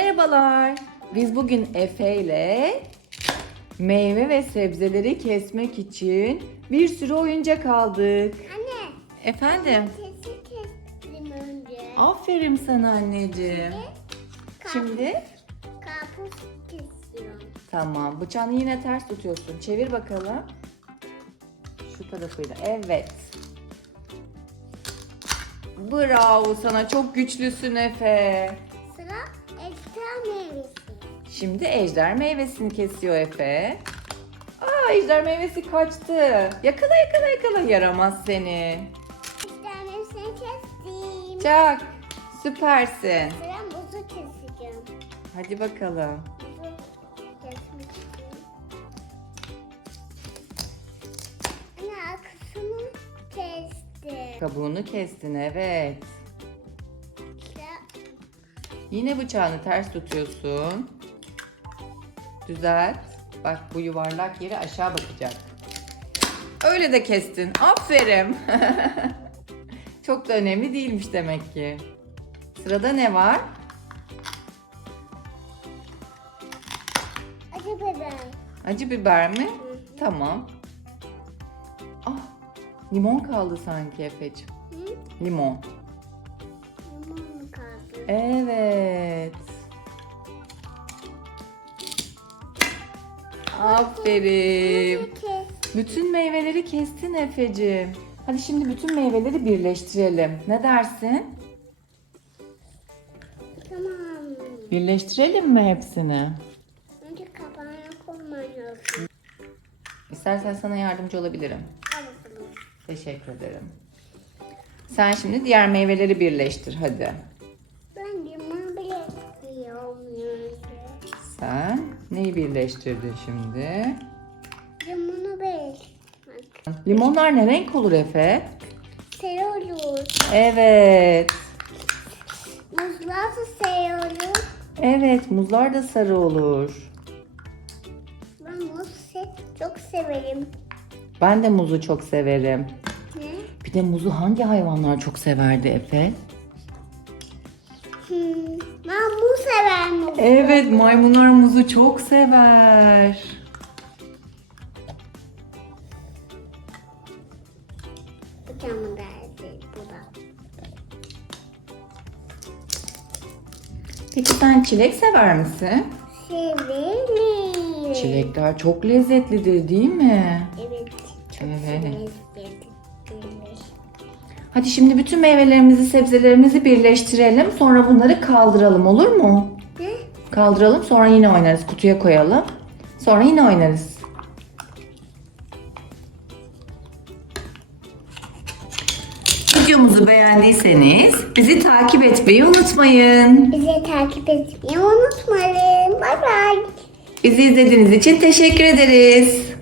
Merhabalar. Biz bugün Efe ile meyve ve sebzeleri kesmek için bir sürü oyuncak aldık. Anne, Efendim? sesi kestim önce. Aferin sana anneciğim. Şimdi Karpuz kesiyorum. tamam. Bıçağını yine ters tutuyorsun. Çevir bakalım. Şu tarafıyla. Evet. Bravo sana. Çok güçlüsün Efe. Şimdi ejder meyvesini kesiyor Efe. Aa ejder meyvesi kaçtı. Yakala yakala yakala yaramaz seni. Ekstra meyvesini kestim. Çak. Süpersin. Sıra muzu keseceğim. Hadi bakalım. Muzu kesmek istiyorum. Anne arkasını kestim. Kabuğunu kestin evet. Yine bıçağını ters tutuyorsun. Düzelt. Bak bu yuvarlak yeri aşağı bakacak. Öyle de kestin. Aferin. Çok da önemli değilmiş demek ki. Sırada ne var? acı biber. Acı biber mi? Tamam. Ah, limon kaldı sanki? Limon. Limon Aferin. Bütün meyveleri kestin Efe'cim. Hadi şimdi bütün meyveleri birleştirelim. Ne dersin? Tamam. Birleştirelim mi hepsini? Önce kapağını koymalısın. İstersen sana yardımcı olabilirim. Bakalım. Teşekkür ederim. Sen şimdi diğer meyveleri birleştir hadi. Ben limon bile. Sen neyi birleştirdin şimdi? Limonu Bak. Limonlar ne renk olur Efe? Seviyoruz. Evet. Muzlar da seviyoruz. Evet, muzlar da sarı olur. Ben muz çok severim. Ben de muzu çok severim. Ne? Bir de muzu hangi hayvanlar çok severdi Efe? Severim. Muz. Evet, maymunlar muzu çok sever. Bıçağımı geldi bu da. Peki sen çilek sever misin? Severim. Çilekler çok lezzetlidir değil mi? Evet. Çok Evet. severim. Hadi şimdi bütün meyvelerimizi, sebzelerimizi birleştirelim. Sonra bunları kaldıralım olur mu? Ne? Kaldıralım sonra yine oynarız. Kutuya koyalım. Sonra yine oynarız. Videomuzu beğendiyseniz bizi takip etmeyi unutmayın. Bizi takip etmeyi unutmayın. Bay bay. Bizi izlediğiniz için teşekkür ederiz.